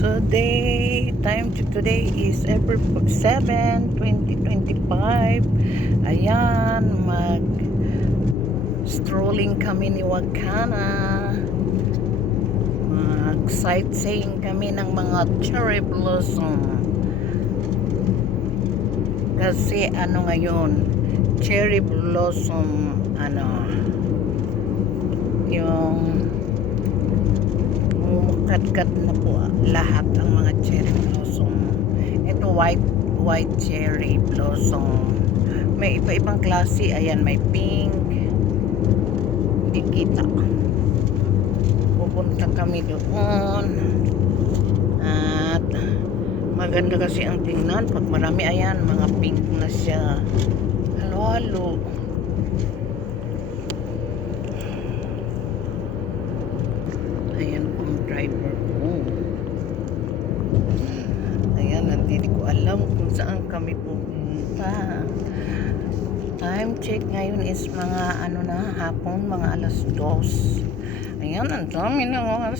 Today is April 7, 2025. Ayan, strolling kami ni Wakana. Sightseeing kami ng mga cherry blossom. Kasi ngayon, cherry blossom, yung mumukadkad na po lahat ang mga cherry blossom. Ito white cherry blossom. May iba-ibang klase. Ayan, may pink. Hindi kita. Pupunta kami doon. At maganda kasi ang tingnan pag marami. Ayan, mga pink na siya. Halo-halo. Ayan po ang driver ko. Ayan, hindi ko alam kung saan kami pupunta. Time check ngayon is mga hapon, mga alas 2. Ayan, ang dami ng mga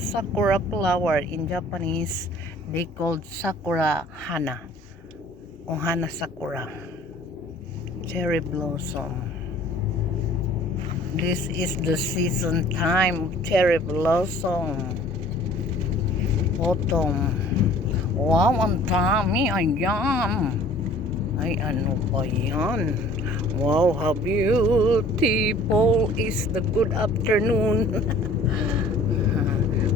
sakura flower. In Japanese, they called sakura hana. O hana sakura. Cherry blossom. This is the season time of cherry blossom. Autumn. Wow, ang dami. Ayan. Ay, ano ba yan? Wow, how beautiful is the good afternoon.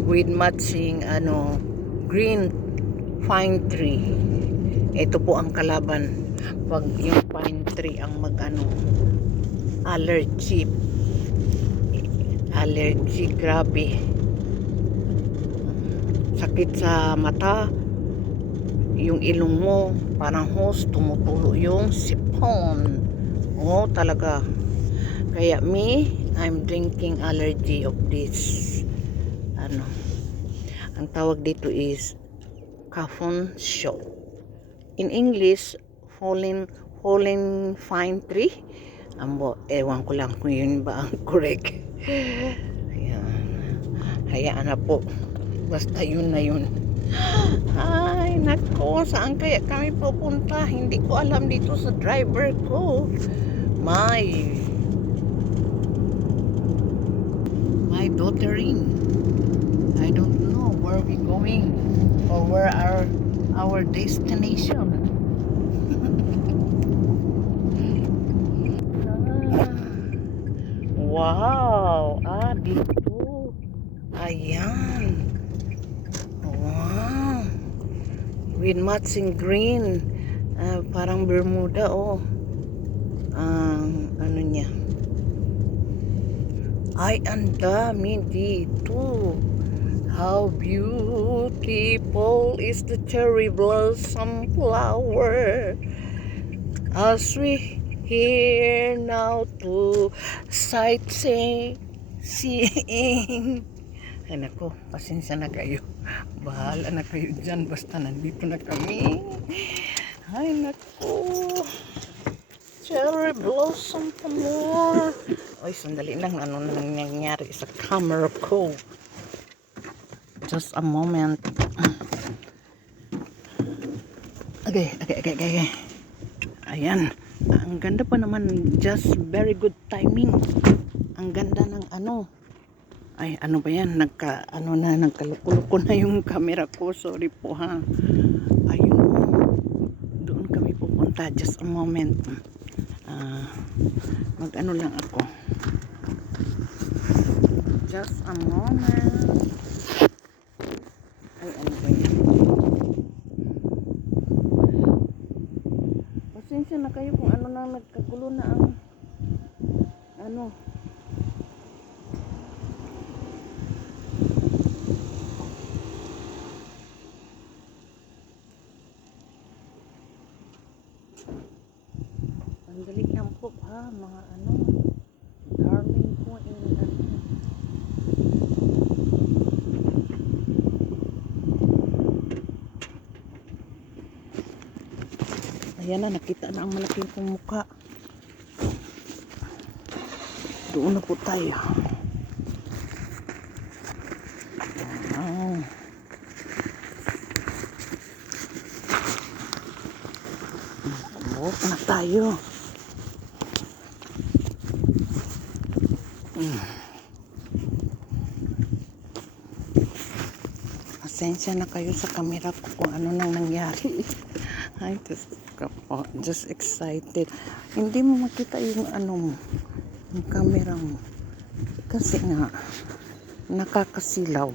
With matching, green pine tree. Ito po ang kalaban. Pag yung pine tree ang allergy, grabe. Sakit sa mata, yung ilong mo, parang hose, tumutulo yung sipon. Oh, talaga. Kaya I'm drinking allergy of this. Ang tawag dito is Kaffon Show. In English, fallen pine tree. Ewan ko lang kung yun ba ang correct. Ayan. Hayaan na po. Basta yun na yun. Ay, nako, saan kaya kami pupunta? Hindi ko alam dito sa driver ko. My daughtering. I don't know where we going or where our destination. Wow, dito. Ayan. Wow. With matching green. Parang Bermuda, ano niya. Ay, ang dami dito. How beautiful is the cherry blossom flower. As we here now to sightseeing. Ay nako, pasensya na kayo. Bahala na kayo dyan. Basta nandito na kami. Ay nako. Cherry blossom pa more. Ay, sandali lang. Ano na nangyayari sa camera ko? Just a moment. Okay. Ayan. Ang ganda pa naman. Just very good timing. Ang ganda ng Ay, ano ba yan? Nagkaluko-luko na yung camera ko. Sorry po ha. Ayun. Doon kami pupunta. Just a moment. Mag-ano lang ako. Just a moment. Ay, ano ba yan? Pasensya na kayo kung nagkagulo na ang Sandali lang po ha, mga darling po ayan na, nakita na ang malaking pong mukha. Doon na po tayo. Walk na tayo. Pasensya na kayo sa camera ko kung ano nang nangyari. Ay, just excited. Hindi mo makita yung ano mo, yung camera mo. Kasi nga, nakakasilaw.